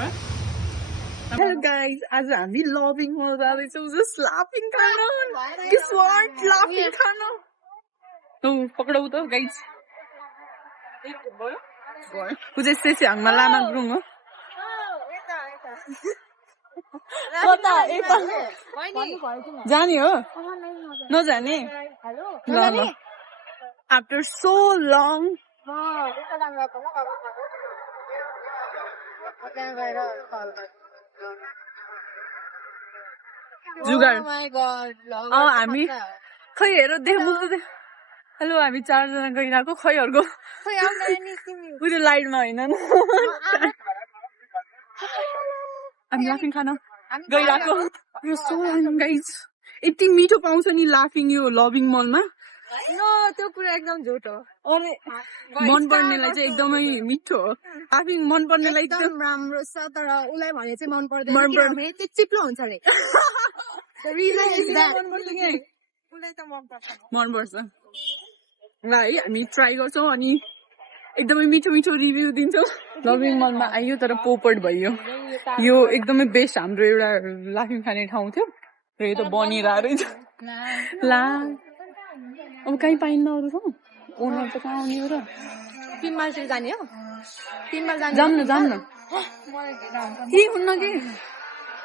Hello guys, आज हामी loving मल जाँदैछौँ जस्ट लाफिङ खान Guess what? लाफिङ खान पक्राउ त गाइज पूजा स्टेसी हाङमा लामा गुरुङ हो जाने हो नजाने ल ल आफ्टर सो लङ जुगाड हामी खै हेर हेलो हामी 4 जना गइरहेको खै अर्को उयो लाइटमा होइन हामी लाफिङ खान गइरहेको सो गाइज यति मिठो पाउँछ नि लाफिङ यो लभिङ मलमा त्यो कुरा एकदम झुट हो अरे मन पर्नेलाई चाहिँ एकदमै मिठो हो लाफिङ मन पर्नेलाई एकदम राम्रो छ तर उलाई भने चाहिँ मन पर्दैन किनभने त्यो चिप्लो हुन्छ रे The reason is that उलाई त मन पर्छ ल है हामी ट्राई गर्छौँ अनि एकदमै मिठो मिठो रिभ्यू दिन्छौँ लभिङ मलमा आइयो तर पोपट भयो यो एकदमै बेस्ट हाम्रो एउटा लाफिङ खाने ठाउँ थियो र यो त बनिरहेको रहेछ ला अब कहीँ पाइन्न अरू ठाउँ ओनर त कहाँ आउने हो र तिमीले चाहिँ जाने हो तिमीले जाऊँ न के हुन्न के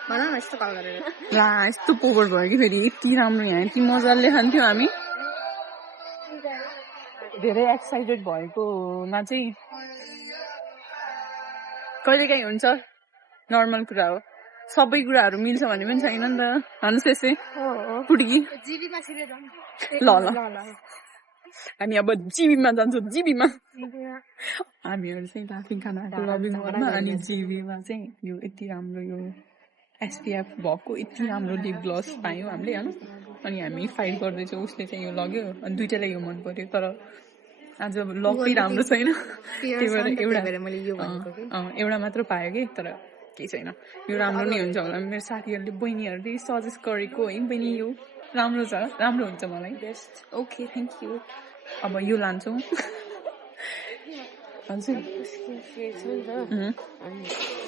भन न यस्तो कल गरेर ला यस्तो पोपट भयो कि फेरि यति राम्रो यहाँ यति मजाले खान्थ्यो हामी धेरै एक्साइटेड भएकोमा चाहिँ कहिले काहीँ हुन्छ नर्मल कुरा हो सबै कुराहरू मिल्छ भन्ने पनि छैन नि त भन्नुहोस् त्यसै पुड्की ल हामी अब जिबीमा जान्छौँ जिबीमा हामीहरू चाहिँ लाफिङ खाना लभिङ मलमा अनि जिबीमा चाहिँ यो यति राम्रो यो एसपिएफ भएको यति राम्रो लिप ग्लस पायौँ हामीले होइन अनि हामी फाइट गर्दैछौँ उसले चाहिँ यो लग्यो अनि दुइटालाई यो मन पर्यो तर आज लकै राम्रो छैन त्यही भएर एउटा मात्र पायो कि तर केही छैन यो राम्रो नै हुन्छ होला मेरो साथीहरूले बहिनीहरूले सजेस्ट गरेको है बहिनी यो राम्रो छ राम्रो हुन्छ मलाई बेस्ट ओके थ्याङ्क यू अब यो लान्छौँ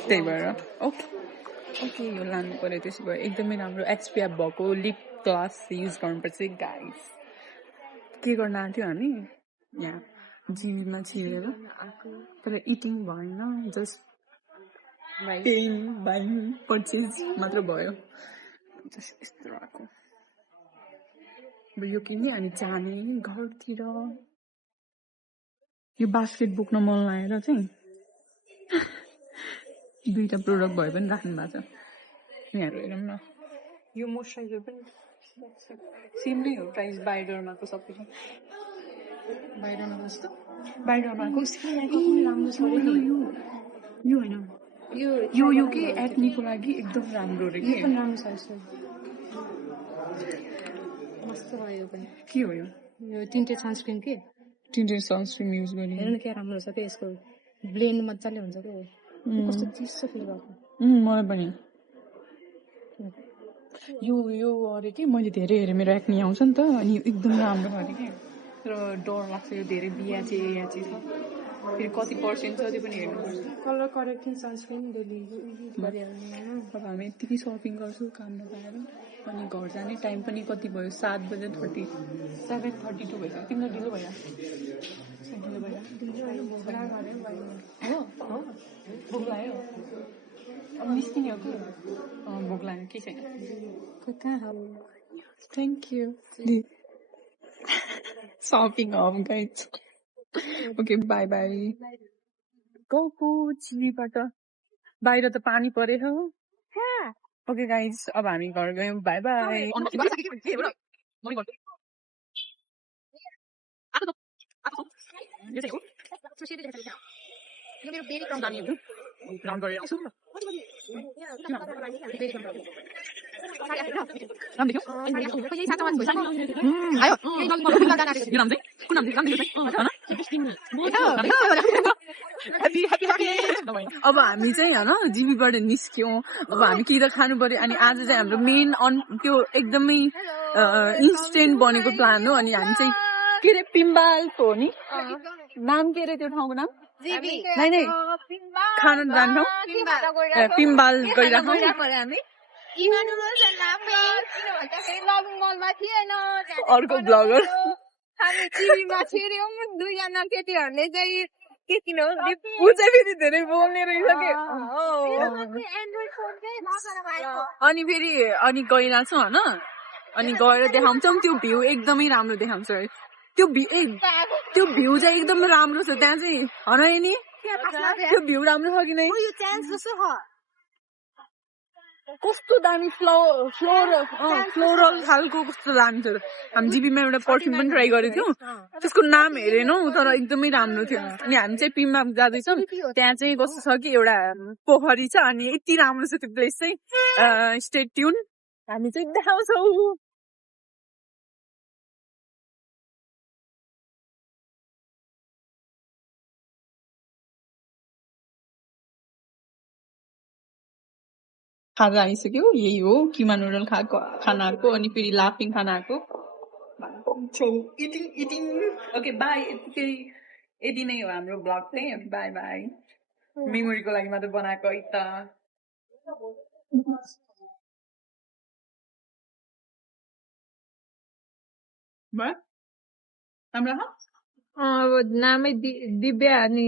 त्यही भएर ओके ओके यो लानु पर्यो त्यसो भए एकदमै राम्रो एक्सपिएफ भएको लिप ग्लस युज गर्नुपर्छ गाइस के गर्न आँट्यो हामी यहाँ जिबीमा छिरेर तर इटिङ भएन जस्ट पेन बाइङ पर्चेज मात्र भयो जस्ट यस्तो आएको अब यो किन्ने अनि जाने घरतिर यो बास्केट बोक्न मन लागेर चाहिँ दुईटा प्रोडक्ट भए पनि राख्नु भएको छ यहाँहरू हेरौँ न यो मोइस्चराइजर पनि सेम नै हो प्राइस बाइडरमाको सबै बाइडरमा जस्तो बाइडरमाको राम्रो छ यो होइन यो के एक्नीको लागि एकदम राम्रो रे के राम्रो छ मस्त भयो पनि के हो यो टिन्टेड सनस्क्रिन के टिन्टेड सनस्क्रिन युज गर्ने हेर्नु के राम्रो छ के यसको ब्लेन्ड मजाले हुन्छ के कस्तो चिसो फिल भएको मलाई पनि यो अरे के मैले धेरै हेरेँ मेरो एक्नी आउँछ नि त अनि एकदम राम्रो अरे के तर डर लाग्छ यो धेरै बियाचे याचे छ फेरि कति पर्सेन्ट छ त्यो पनि हेर्नुपर्छ कलर करेक्टिङ सनस्क्रिन डेली अब हामी यतिकै सपिङ गर्छौँ काम नपाएर अनि घर जाने टाइम पनि कति भयो 7:32 भइसक्यो तिमीलाई ढिलो भयो हो भोक लाग्यो अब निस्किने हो कि भोक लाग्यो के छैन कहाँ thank you shopping of guys okay by by गएको चिलीबाट बाहिर त पानी परेको ओके गाइज अब हामी घर गयौँ बाई बाई अब हामी चाहिँ होइन जिबीबाट निस्क्यौँ अब हामी के त खानु पर्यो अनि आज चाहिँ हाम्रो मेन त्यो एकदमै इन्स्टेन्ट बनेको प्लान हो अनि हामी चाहिँ के अरे पिम्बालको हो नि नाम के अरे त्यो ठाउँको नाम जिबी नै खान जान्छौँ पिम्बाल गइराखौँ अर्को ब्लगर हामी टिभीमा छिर्यौँ दुईजना केटीहरूले चाहिँ के किन ऊ चाहिँ फेरि धेरै बोल्ने रहेछ के अनि फेरि अनि गइरहेछौँ होइन अनि गएर देखाउँछौँ त्यो भ्यू एकदमै राम्रो देखाउँछ है त्यो भ्यू चाहिँ एकदमै राम्रो छ त्यहाँ चाहिँ होइन नि त्यो भ्यू राम्रो छ कि नै कस्तो दामी फ्लोरल खालको कस्तो दामी छ हामी जिबीमा एउटा पर्फ्युम पनि ट्राई गरेको थियौँ त्यसको नाम हेरेनौ तर एकदमै राम्रो थियो अनि हामी चाहिँ पिममा जाँदैछौँ त्यहाँ चाहिँ कस्तो छ कि एउटा पोखरी छ अनि यति राम्रो छ त्यो प्लेस चाहिँ स्टे ट्युन हामी चाहिँ देखाउँछौँ खाजा आइसक्यो यही हो किमा नुडल खानाको अनि फेरि लाफिङ खानाको इटिङ ओके बाई यति नै हो हाम्रो ब्लग चाहिँ बाई बाई मेमोरीको लागि मात्र बनाएको है त राम्रो अब नामै दिव्या अनि